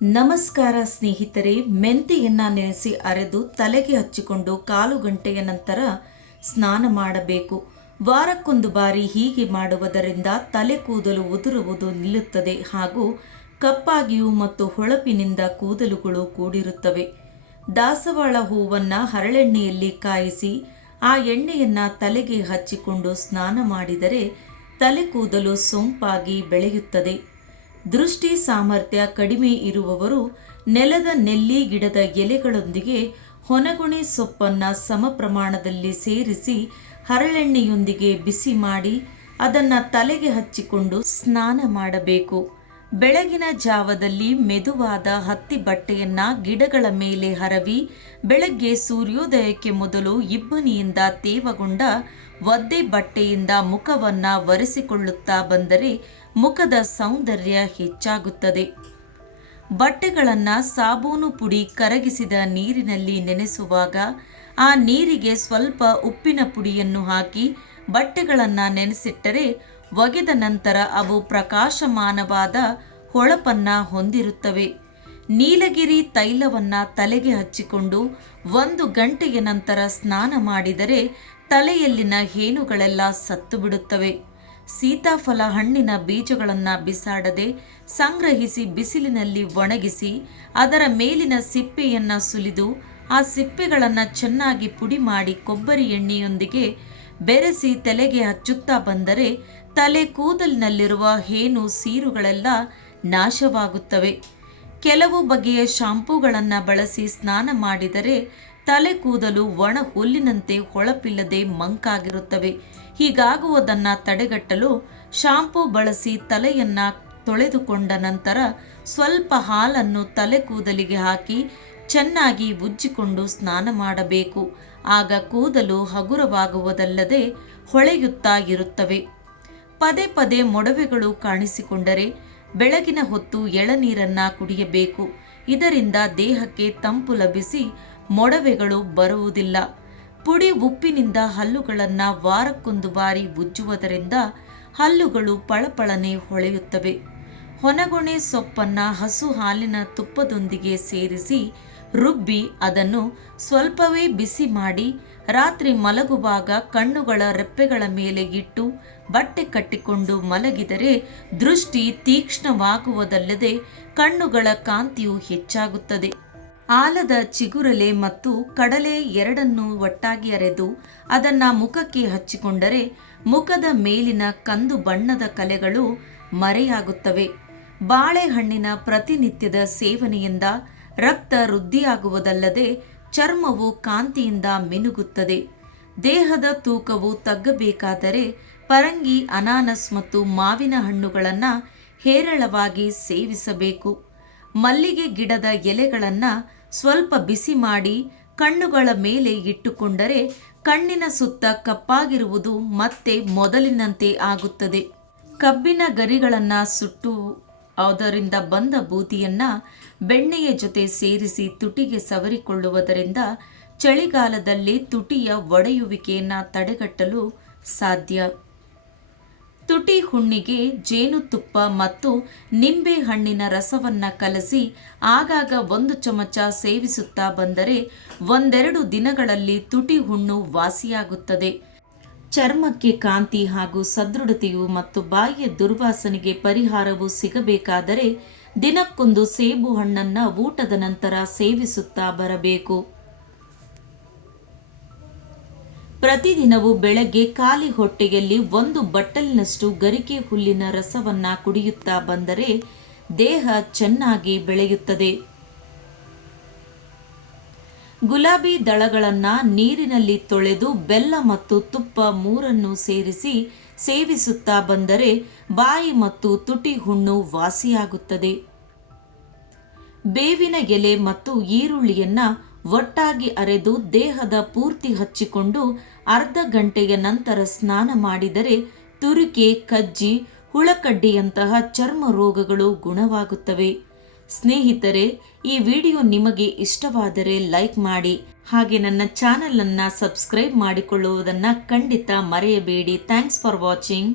ನಮಸ್ಕಾರ ಸ್ನೇಹಿತರೆ, ಮೆಂತೆಯನ್ನ ನೆನೆಸಿ ಅರೆದು ತಲೆಗೆ ಹಚ್ಚಿಕೊಂಡು 1/4 ಗಂಟೆಯ ನಂತರ ಸ್ನಾನ ಮಾಡಬೇಕು. ವಾರಕ್ಕೊಂದು ಬಾರಿ ಹೀಗೆ ಮಾಡುವುದರಿಂದ ತಲೆ ಕೂದಲು ಉದುರುವುದು ನಿಲ್ಲುತ್ತದೆ ಹಾಗೂ ಕಪ್ಪಾಗಿಯೂ ಮತ್ತು ಹೊಳಪಿನಿಂದ ಕೂದಲುಗಳು ಕೂಡಿರುತ್ತವೆ. ದಾಸವಾಳ ಹೂವನ್ನ ಹರಳೆಣ್ಣೆಯಲ್ಲಿ ಕಾಯಿಸಿ ಆ ಎಣ್ಣೆಯನ್ನ ತಲೆಗೆ ಹಚ್ಚಿಕೊಂಡು ಸ್ನಾನ ಮಾಡಿದರೆ ತಲೆ ಕೂದಲು ಸೊಂಪಾಗಿ ಬೆಳೆಯುತ್ತದೆ. ದೃಷ್ಟಿ ಸಾಮರ್ಥ್ಯ ಕಡಿಮೆ ಇರುವವರು ನೆಲದ ನೆಲ್ಲಿ ಗಿಡದ ಎಲೆಗಳೊಂದಿಗೆ ಹೊನಗುಣಿ ಸೊಪ್ಪನ್ನು ಸಮ ಪ್ರಮಾಣದಲ್ಲಿ ಸೇರಿಸಿ ಹರಳೆಣ್ಣೆಯೊಂದಿಗೆ ಬಿಸಿ ಮಾಡಿ ಅದನ್ನು ತಲೆಗೆ ಹಚ್ಚಿಕೊಂಡು ಸ್ನಾನ ಮಾಡಬೇಕು. ಬೆಳಗಿನ ಜಾವದಲ್ಲಿ ಮೆದುವಾದ ಹತ್ತಿ ಬಟ್ಟೆಯನ್ನ ಗಿಡಗಳ ಮೇಲೆ ಹರವಿ ಬೆಳಗ್ಗೆ ಸೂರ್ಯೋದಯಕ್ಕೆ ಮೊದಲು ಇಬ್ಬನಿಯಿಂದ ತೇವಗೊಂಡ ಒದ್ದೆ ಬಟ್ಟೆಯಿಂದ ಮುಖವನ್ನ ಒರೆಸಿಕೊಳ್ಳುತ್ತಾ ಬಂದರೆ ಮುಖದ ಸೌಂದರ್ಯ ಹೆಚ್ಚಾಗುತ್ತದೆ. ಬಟ್ಟೆಗಳನ್ನು ಸಾಬೂನು ಪುಡಿ ಕರಗಿಸಿದ ನೀರಿನಲ್ಲಿ ನೆನೆಸುವಾಗ ಆ ನೀರಿಗೆ ಸ್ವಲ್ಪ ಉಪ್ಪಿನ ಪುಡಿಯನ್ನು ಹಾಕಿ ಬಟ್ಟೆಗಳನ್ನು ನೆನೆಸಿಟ್ಟರೆ ಒಗೆದ ನಂತರ ಅವು ಪ್ರಕಾಶಮಾನವಾದ ಹೊಳಪನ್ನ ಹೊಂದಿರುತ್ತವೆ. ನೀಲಗಿರಿ ತೈಲವನ್ನ ತಲೆಗೆ ಹಚ್ಚಿಕೊಂಡು 1 ಗಂಟೆಯ ನಂತರ ಸ್ನಾನ ಮಾಡಿದರೆ ತಲೆಯಲ್ಲಿನ ಹೇನುಗಳೆಲ್ಲ ಸತ್ತು ಬಿಡುತ್ತವೆ. ಸೀತಾಫಲ ಹಣ್ಣಿನ ಬೀಜಗಳನ್ನು ಬಿಸಾಡದೆ ಸಂಗ್ರಹಿಸಿ ಬಿಸಿಲಿನಲ್ಲಿ ಒಣಗಿಸಿ ಅದರ ಮೇಲಿನ ಸಿಪ್ಪೆಯನ್ನು ಸುಲಿದು ಆ ಸಿಪ್ಪೆಗಳನ್ನು ಚೆನ್ನಾಗಿ ಪುಡಿ ಮಾಡಿ ಕೊಬ್ಬರಿ ಎಣ್ಣೆಯೊಂದಿಗೆ ಬೆರೆಸಿ ತಲೆಗೆ ಹಚ್ಚುತ್ತಾ ಬಂದರೆ ತಲೆ ಕೂದಲಿನಲ್ಲಿರುವ ಹೇನು ಸೀರುಗಳೆಲ್ಲ ನಾಶವಾಗುತ್ತವೆ. ಕೆಲವು ಬಗೆಯ ಶಾಂಪೂಗಳನ್ನು ಬಳಸಿ ಸ್ನಾನ ಮಾಡಿದರೆ ತಲೆ ಕೂದಲು ಒಣ ಹುಲ್ಲಿನಂತೆ ಹೊಳಪಿಲ್ಲದೆ ಮಂಕಾಗಿರುತ್ತವೆ. ಹೀಗಾಗುವುದನ್ನು ತಡೆಗಟ್ಟಲು ಶಾಂಪೂ ಬಳಸಿ ತಲೆಯನ್ನು ತೊಳೆದುಕೊಂಡ ನಂತರ ಸ್ವಲ್ಪ ಹಾಲನ್ನು ತಲೆ ಕೂದಲಿಗೆ ಹಾಕಿ ಚೆನ್ನಾಗಿ ಉಜ್ಜಿಕೊಂಡು ಸ್ನಾನ ಮಾಡಬೇಕು. ಆಗ ಕೂದಲು ಹಗುರವಾಗುವುದಲ್ಲದೆ ಹೊಳೆಯುತ್ತಾ ಇರುತ್ತವೆ. ಪದೇ ಪದೇ ಮೊಡವೆಗಳು ಕಾಣಿಸಿಕೊಂಡರೆ ಬೆಳಗಿನ ಹೊತ್ತು ಎಳನೀರನ್ನು ಕುಡಿಯಬೇಕು. ಇದರಿಂದ ದೇಹಕ್ಕೆ ತಂಪು ಲಭಿಸಿ ಮೊಡವೆಗಳು ಬರುವುದಿಲ್ಲ. ಪುಡಿ ಉಪ್ಪಿನಿಂದ ಹಲ್ಲುಗಳನ್ನು ವಾರಕ್ಕೊಂದು ಬಾರಿ ಉಜ್ಜುವುದರಿಂದ ಹಲ್ಲುಗಳು ಪಳಪಳನೆ ಹೊಳೆಯುತ್ತವೆ. ಹೊನಗೊಣೆ ಸೊಪ್ಪನ್ನು ಹಸು ಹಾಲಿನ ತುಪ್ಪದೊಂದಿಗೆ ಸೇರಿಸಿ ರುಬ್ಬಿ ಅದನ್ನು ಸ್ವಲ್ಪವೇ ಬಿಸಿ ಮಾಡಿ ರಾತ್ರಿ ಮಲಗುವಾಗ ಕಣ್ಣುಗಳ ರೆಪ್ಪೆಗಳ ಮೇಲೆ ಇಟ್ಟು ಬಟ್ಟೆ ಕಟ್ಟಿಕೊಂಡು ಮಲಗಿದರೆ ದೃಷ್ಟಿ ತೀಕ್ಷ್ಣವಾಗುವುದಲ್ಲದೆ ಕಣ್ಣುಗಳ ಕಾಂತಿಯು ಹೆಚ್ಚಾಗುತ್ತದೆ. ಆಲದ ಚಿಗುರಲೆ ಮತ್ತು ಕಡಲೆ ಎರಡನ್ನೂ ಒಟ್ಟಾಗಿ ಅರೆದು ಅದನ್ನು ಮುಖಕ್ಕೆ ಹಚ್ಚಿಕೊಂಡರೆ ಮುಖದ ಮೇಲಿನ ಕಂದು ಬಣ್ಣದ ಕಲೆಗಳು ಮರೆಯಾಗುತ್ತವೆ. ಬಾಳೆಹಣ್ಣಿನ ಪ್ರತಿನಿತ್ಯದ ಸೇವನೆಯಿಂದ ರಕ್ತ ವೃದ್ಧಿಯಾಗುವುದಲ್ಲದೆ ಚರ್ಮವು ಕಾಂತಿಯಿಂದ ಮಿನುಗುತ್ತದೆ. ದೇಹದ ತೂಕವು ತಗ್ಗಬೇಕಾದರೆ ಪರಂಗಿ, ಅನಾನಸ್ ಮತ್ತು ಮಾವಿನ ಹಣ್ಣುಗಳನ್ನು ಹೇರಳವಾಗಿ ಸೇವಿಸಬೇಕು. ಮಲ್ಲಿಗೆ ಗಿಡದ ಎಲೆಗಳನ್ನು ಸ್ವಲ್ಪ ಬಿಸಿ ಮಾಡಿ ಕಣ್ಣುಗಳ ಮೇಲೆ ಇಟ್ಟುಕೊಂಡರೆ ಕಣ್ಣಿನ ಸುತ್ತ ಕಪ್ಪಾಗಿರುವುದು ಮತ್ತೆ ಮೊದಲಿನಂತೆ ಆಗುತ್ತದೆ. ಕಬ್ಬಿನ ಗರಿಗಳನ್ನು ಸುಟ್ಟು ಅದರಿಂದ ಬಂದ ಬೂದಿಯನ್ನು ಬೆಣ್ಣೆಯ ಜೊತೆ ಸೇರಿಸಿ ತುಟಿಗೆ ಸವರಿಕೊಳ್ಳುವುದರಿಂದ ಚಳಿಗಾಲದಲ್ಲಿ ತುಟಿಯ ಒಡೆಯುವಿಕೆಯನ್ನು ತಡೆಗಟ್ಟಲು ಸಾಧ್ಯ. ತುಟಿ ಹುಣ್ಣಿಗೆ ಜೇನುತುಪ್ಪ ಮತ್ತು ನಿಂಬೆ ಹಣ್ಣಿನ ರಸವನ್ನು ಕಲಸಿ ಆಗಾಗ 1 ಚಮಚ ಸೇವಿಸುತ್ತಾ ಬಂದರೆ 1-2 ದಿನಗಳಲ್ಲಿ ತುಟಿ ಹುಣ್ಣು ವಾಸಿಯಾಗುತ್ತದೆ. ಚರ್ಮಕ್ಕೆ ಕಾಂತಿ ಹಾಗೂ ಸದೃಢತೆಯು ಮತ್ತು ಬಾಯಿಯ ದುರ್ವಾಸನೆಗೆ ಪರಿಹಾರವು ಸಿಗಬೇಕಾದರೆ ದಿನಕ್ಕೊಂದು ಸೇಬು ಹಣ್ಣನ್ನು ಊಟದ ನಂತರ ಸೇವಿಸುತ್ತಾ ಬರಬೇಕು. ಪ್ರತಿದಿನವೂ ಬೆಳಗ್ಗೆ ಖಾಲಿ ಹೊಟ್ಟೆಯಲ್ಲಿ 1 ಬಟ್ಟಲಿನಷ್ಟು ಗರಿಕೆ ಹುಲ್ಲಿನ ರಸವನ್ನ ಕುಡಿಯುತ್ತಾ ಬಂದರೆ ದೇಹ ಚೆನ್ನಾಗಿ ಬೆಳೆಯುತ್ತದೆ. ಗುಲಾಬಿ ದಳಗಳನ್ನು ನೀರಿನಲ್ಲಿ ತೊಳೆದು ಬೆಲ್ಲ ಮತ್ತು ತುಪ್ಪ 3 ಸೇರಿಸಿ ಸೇವಿಸುತ್ತಾ ಬಂದರೆ ಬಾಯಿ ಮತ್ತು ತುಟಿ ಹುಣ್ಣು ವಾಸಿಯಾಗುತ್ತದೆ. ಬೇವಿನ ಎಲೆ ಮತ್ತು ಈರುಳ್ಳಿಯನ್ನ ಒಟ್ಟಾಗಿ ಅರೆದು ದೇಹದ ಪೂರ್ತಿ ಹಚ್ಚಿಕೊಂಡು ಅರ್ಧ ಗಂಟೆಯ ನಂತರ ಸ್ನಾನ ಮಾಡಿದರೆ ತುರಿಕೆ, ಕಜ್ಜಿ, ಹುಳಕಡ್ಡಿಯಂತಹ ಚರ್ಮ ರೋಗಗಳು ಗುಣವಾಗುತ್ತವೆ. ಸ್ನೇಹಿತರೆ, ಈ ವಿಡಿಯೋ ನಿಮಗೆ ಇಷ್ಟವಾದರೆ ಲೈಕ್ ಮಾಡಿ, ಹಾಗೆ ನನ್ನ ಚಾನೆಲ್ ಅನ್ನು ಸಬ್ಸ್ಕ್ರೈಬ್ ಮಾಡಿಕೊಳ್ಳುವುದನ್ನು ಖಂಡಿತ ಮರೆಯಬೇಡಿ. Thanks for watching.